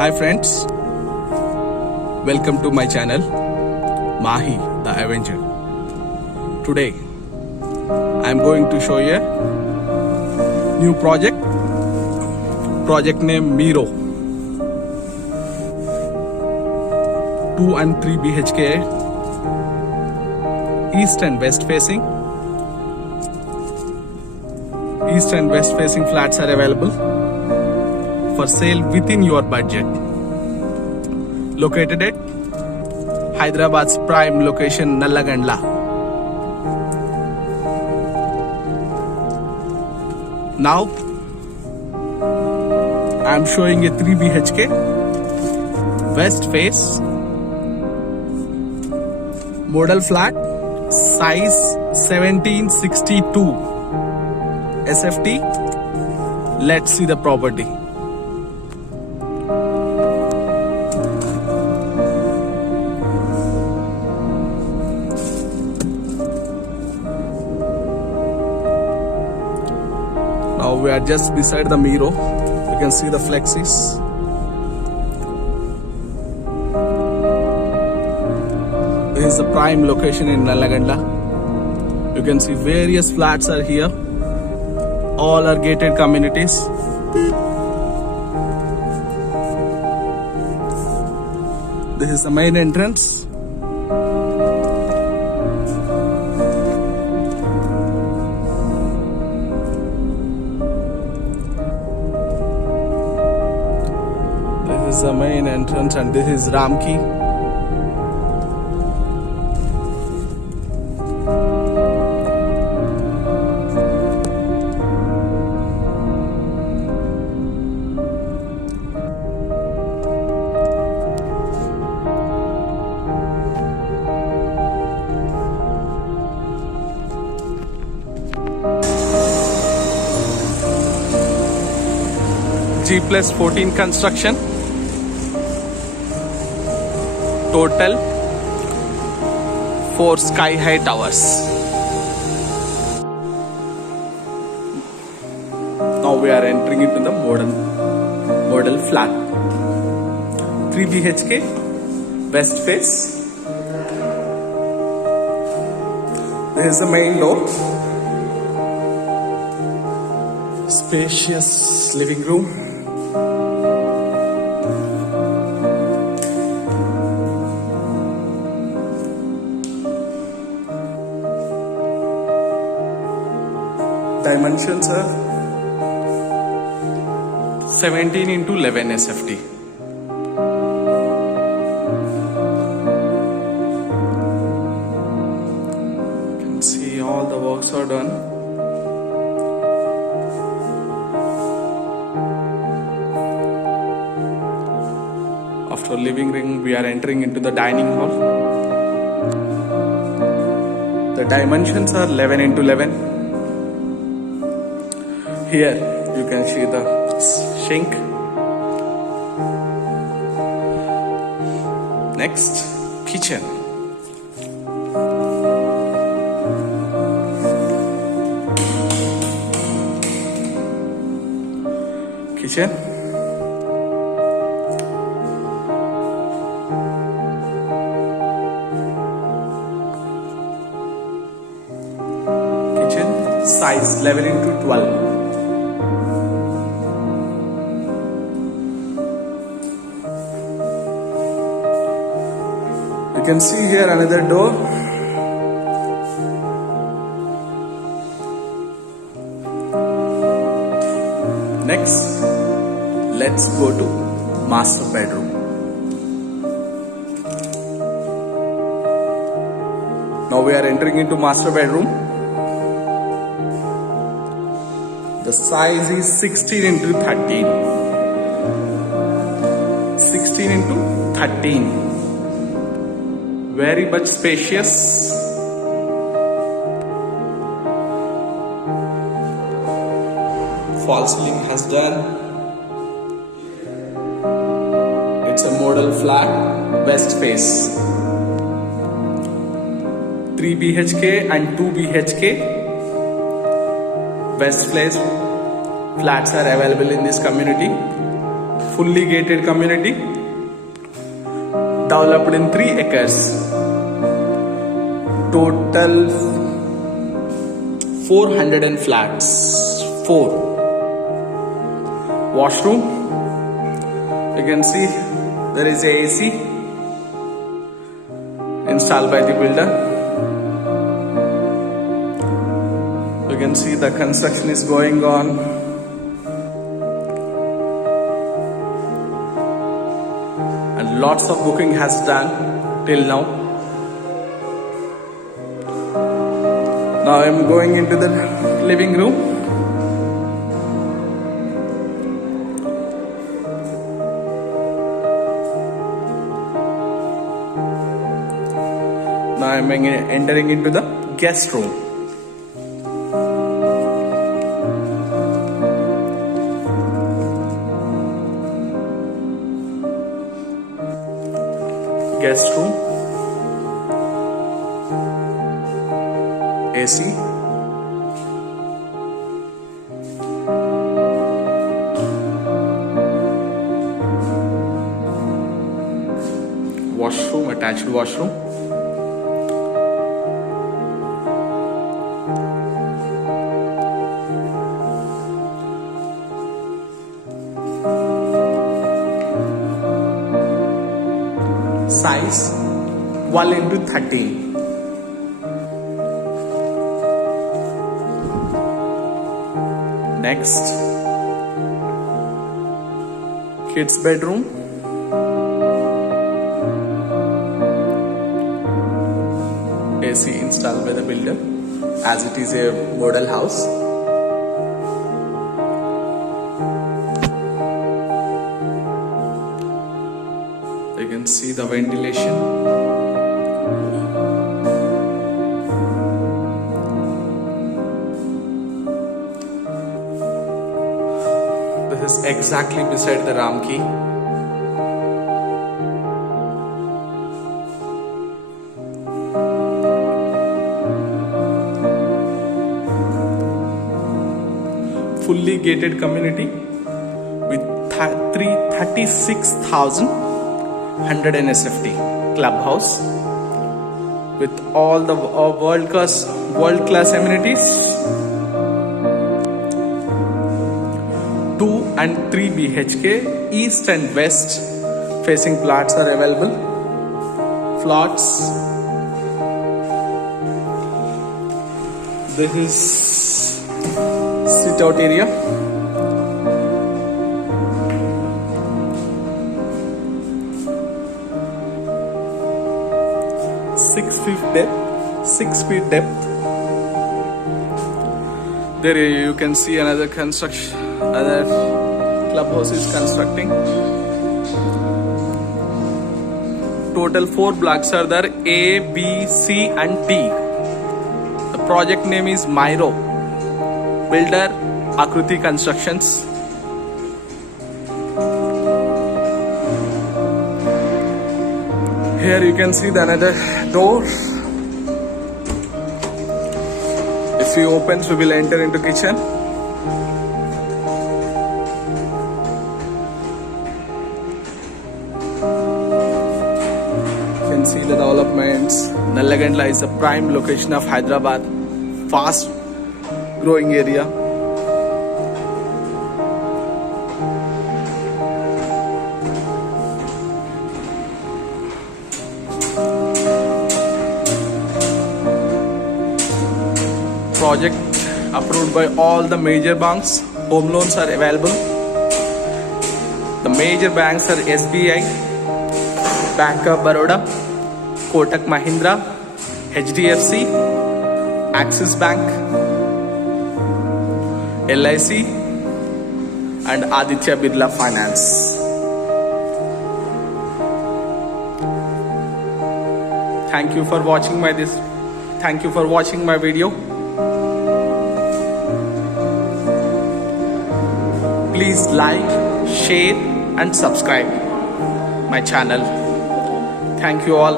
Hi friends, welcome to my channel Mahi the Avenger. Today I am going to show you a new project name Miro. 2 and 3 BHK east and west facing flats are available for sale within your budget. Located at Hyderabad's prime location Nallagandla. Now I am showing a 3 BHK west face model flat, size 1762 SFT. Let's see the property. Now we are just beside the Miro. You can see the flexis. This is the prime location in Nallagandla. You can see various flats are here. All are gated communities. This is the main entrance. This is the main entrance and this is Ramki. G+14 construction. Total 4 sky high towers. Now we are entering into the model flat. 3 BHK west face. This is the main door. Spacious living room. Dimensions are 17 into 11 SFT. You can see all the works are done. After living room, we are entering into the dining hall. The dimensions are 11 into 11. Here you can see the sink. Next, kitchen. Kitchen. Kitchen size 11 into 12. You can see here another door. Next, let's go to master bedroom. Now we are entering into master bedroom. The size is 16 into 13. 16 into 13. Very much spacious. False ceiling has done. It's a model flat, west face. 3 BHK and 2 BHK west face flats are available in this community. fully gated community developed in 3 acres. Total 400 and flats. 4 washroom. You can see there is a AC installed by the builder. You can see the construction is going on. And lots of booking has done till now. Now I am going into the living room. Now I am entering into the guest room. Guest room. AC. Washroom, attached washroom. Size 1:13. Next, kids bedroom. AC installed by the builder as it is a model house. You can see the ventilation. This is exactly beside the Ramki. Fully gated community with 36,100 SFT clubhouse with all the world class amenities. 2 and 3 BHK east and west facing plots are available. Plots. This is sit out area. 6 feet depth. 6 feet depth. There you can see another construction. Other clubhouse is constructing. Total 4 blocks are there: A, B, C, and D. The project name is Myro. Builder Akruti Constructions. Here you can see the another door. If you open, we will enter into kitchen. You can see the developments. Nallagandla is a prime location of Hyderabad. Fast growing area. Project approved by all the major banks. Home loans are available. The major banks are SBI, Bank of Baroda, Kotak Mahindra, HDFC, Axis Bank, LIC, and Aditya Birla Finance. Thank you for watching my video. Please like, share, and subscribe my channel. Thank you all.